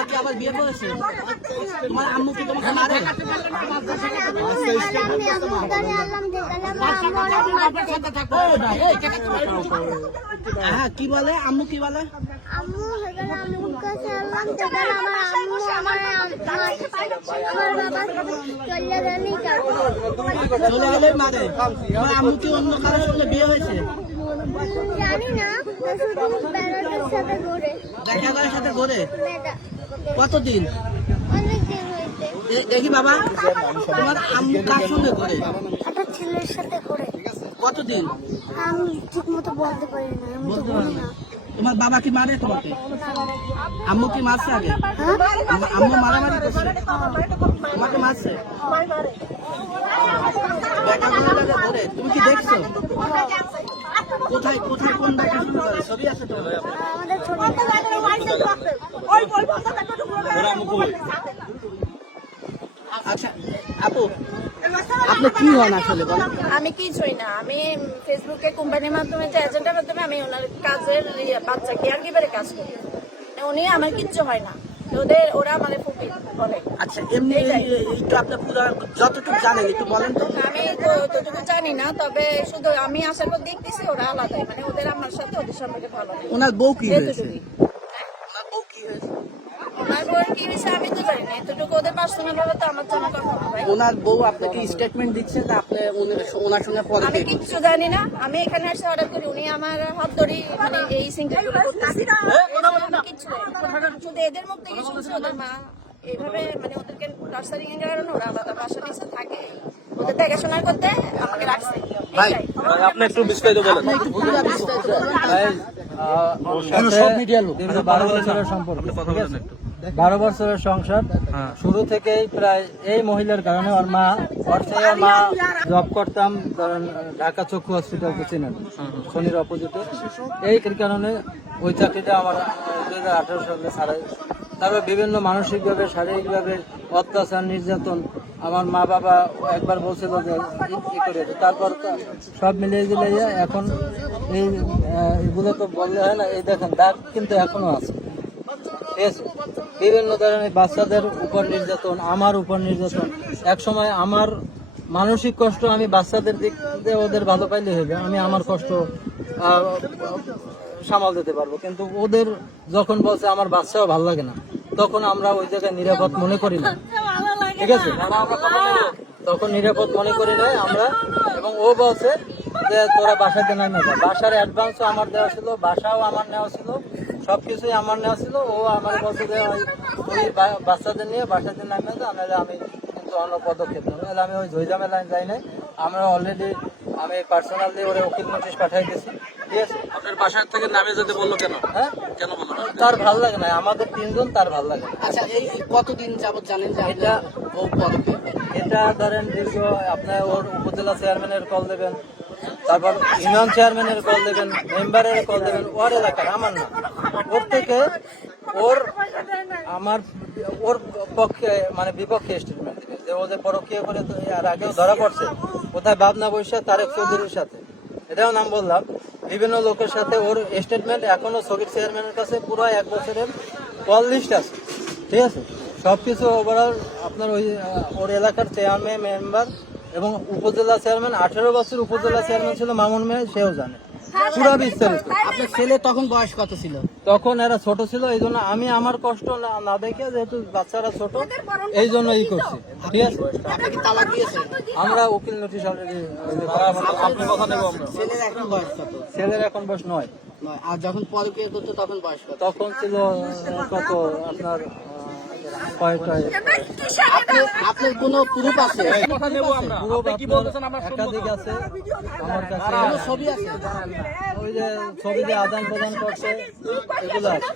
বাবা কি আবার বিয়ে করেছে? তোমার আম্মু কি তোমাকে মারে? হ্যাঁ, কি বলে আম্মু? কি বলে আম্মু? আম্মুর কাছে আল্লাহ আমার বাবা চলে গেলে মারে। তোমার আম্মু কি অন্য কারোর সঙ্গে বিয়ে হয়েছে? জানি না, শুধু বেড়ানোর সাথে ঘুরে। দেখা করার সাথে ঘুরে? কতদিন? অনেকদিন হয়েছে। দেখি বাবা, তোমার আম্মু কার সঙ্গে ঘুরে? একটা ছেলের সাথে ঘুরে। কতদিন? আমি ঠিক মতো বলতে পারি না। বলতে পারো না। তোমার বাবা কি মারে তোমাকে? আম্মু কি মারছে আগে? আম্মু মারামারি করছে? তোমাকে মারছে? দেখা করার জায়গায় ঘুরে? তুমি কি দেখছো? কোথায় কোথায় কোন দেখাশোনা করে? ছবি আছে তো? আমাদের ছোট আচ্ছা আপু, আপনি কি হন আসলে বলেন? আমি কিছুই না, আমি ফেসবুকে কোম্পানির মাধ্যমে যে এজেন্টের মাধ্যমে আমি ওনার কাজের বাচ্চা কেয়ার গিভারের কাজ করি। উনি আমার কিচ্ছু হয় না, ওরা আমাদের ফুপি বলে। আচ্ছা, এমনি একটু আপনার পুরো যতটুকু জানেন একটু বলেন তো। আমি তো ততটুকু জানি না, তবে শুধু আমি আসার পর দেখতেছি ওরা আলাদাই, মানে ওদের আমার সাথে ওদের সম্পর্কে ভালো নেই। ওনার বউ কি হয়েছে? এতটুকুই। ওনার বউ কি হয়েছে? ওনার বউয়ের কি হয়েছে আমি তো জানি না, এতটুকু ওদের পার্সোনাল ভাবে তো আমার জানা কথা না ভাই। ওনার বউ আপনাকে স্টেটমেন্ট দিচ্ছে যে আপনি ওনার সঙ্গে পরে আমি কিচ্ছু জানি না, আমি এখানে এসে অর্ডার করি, উনি আমার হাত ধরি মানে এই সিঙ্গেল গুলো করতেছি। কিচ্ছু জানি না। শুধু এদের মুখ থেকে শুনছি ওদের মা এইভাবে মানে ওদেরকে নার্সারিং এর কারণে ওরা আলাদা বাসা নিচে থাকে, ওদের দেখাশোনা করতে আমাকে রাখছে। ভাই, আপনি একটু বিস্তারিত বলেন। আপনি একটু পুরো বিস্তারিত বলেন। ভাই, ওর সাথে দীর্ঘ 12 বছরের সম্পর্ক, ঠিক আছে? 12 বছরের সংসার। শুরু থেকেই প্রায় এই মহিলার কারণে ওর মা জব করতাম, ধরেন ঢাকা চক্ষু হসপিটাল তো চিনেন, শনির অপোজিটে। এই কারণে ওই চাকরিটা আমার 2018 সালে ছাড়াই। তারপর বিভিন্ন মানসিকভাবে শারীরিকভাবে অত্যাচার নির্যাতন, আমার মা বাবা একবার বলছিল যে ই করে দিতে। তারপর সব মিলিয়ে দিলে এখন এগুলো তো বললে হয় না, এই দেখেন দাগ কিন্তু এখনো আছে, ঠিক আছে? বিভিন্ন ধরনের বাচ্চাদের উপর নির্যাতন, আমার উপর নির্যাতন। এক সময় আমার মানসিক কষ্ট আমি বাচ্চাদের দিক দিয়ে ওদের ভালো পাইলে হবে, আমি আমার কষ্ট সামাল দিতে পারবো, কিন্তু ওদের যখন বলছে আমার বাচ্চাও ভালো লাগে না, তখন আমরা ওই জায়গায় নিরাপদ মনে করি না, ঠিক আছে? তখন নিরাপদ মনে করি নাই আমরা। এবং ও বলছে যে তোরা বাসাতে নামে যা। বাসার অ্যাডভান্সও আমার দেওয়া ছিল, বাসাও আমার নেওয়া ছিল, সবকিছুই আমার নেওয়া ছিল। ও আমার বলছে যে ওই বাচ্চাদের নিয়ে বাসাতে নামে যা, নাহলে আমি কিন্তু অন্য পদক্ষেপ নেব। নাহলে আমি ওই ঝইঝামেলায় যাই নাই। আমরা অলরেডি আমি পার্সোনালি ওরা উকিল নোটিশ পাঠাই গেছি, ঠিক আছে? আপনার বাসার থেকে নামে যেতে বললো কেন? হ্যাঁ, কেন বললো? তার ভাল লাগে না, আমাদের তিনজন তার ভাল লাগে না। আচ্ছা, এই কতদিন যাবত জানেন যে এটা বউ পদক্ষেপ? এটা ধরেন দীর্ঘ, আপনার ওর উপজেলা চেয়ারম্যানের কল দেবেন, তারপর ইউনিয়ন চেয়ারম্যানের কল দেবেন, মেম্বারের কল দেবেন, ওর এলাকার, আমার না। ওর থেকে ওর পক্ষে মানে বিপক্ষে স্টেটমেন্ট দেবে যে ও যে পরকীয়া করে আর আগেও ধরা পড়ছে কোথায় ভাবনা বৈশা তারেক চৌধুরীর সাথে, এটাও নাম বললাম, বিভিন্ন লোকের সাথে। ওর স্টেটমেন্ট এখনো সগির চেয়ারম্যানের কাছে পুরো 1 বছরের কল লিস্ট আছে, ঠিক আছে? সবকিছু ওভারঅল আপনার ওর এলাকার চেয়ারম্যান, মেম্বার এবং উপজেলা চেয়ারম্যান, 18 বছর উপজেলা চেয়ারম্যান ছিল মামুন মেয়ে, সেও জানে পুরো বিস্তারিত। আপনার ছেলে তখন বয়স কত ছিল? তখন এরা ছোট ছিল, এই জন্য আমি আমার কষ্ট না দেখে, যেহেতু বাচ্চারা ছোট, এই জন্য করছি, ঠিক আছে? আপনি কি তালাক দিয়েছেন? আমরা উকিল নোটিশ অলরেডি। আপনি কথা নেবো আমরা। ছেলের এখন বয়স কত? ছেলের এখন বয়স 9। আর যখন পরকীয়া করতো তখন বয়স কত? তখন ছিল কত আপনার কয়টায় আপনার কোনো প্রুফ আছে? কথা নেবো আমরা। আপনি কি বলতেছেন আমরা শুনবো একাধিক তো। আছে আমার কাছে। কোনো ছবি আছে? ওই যে ছবি দিয়ে আদান প্রদান করছে, এগুলো আছে।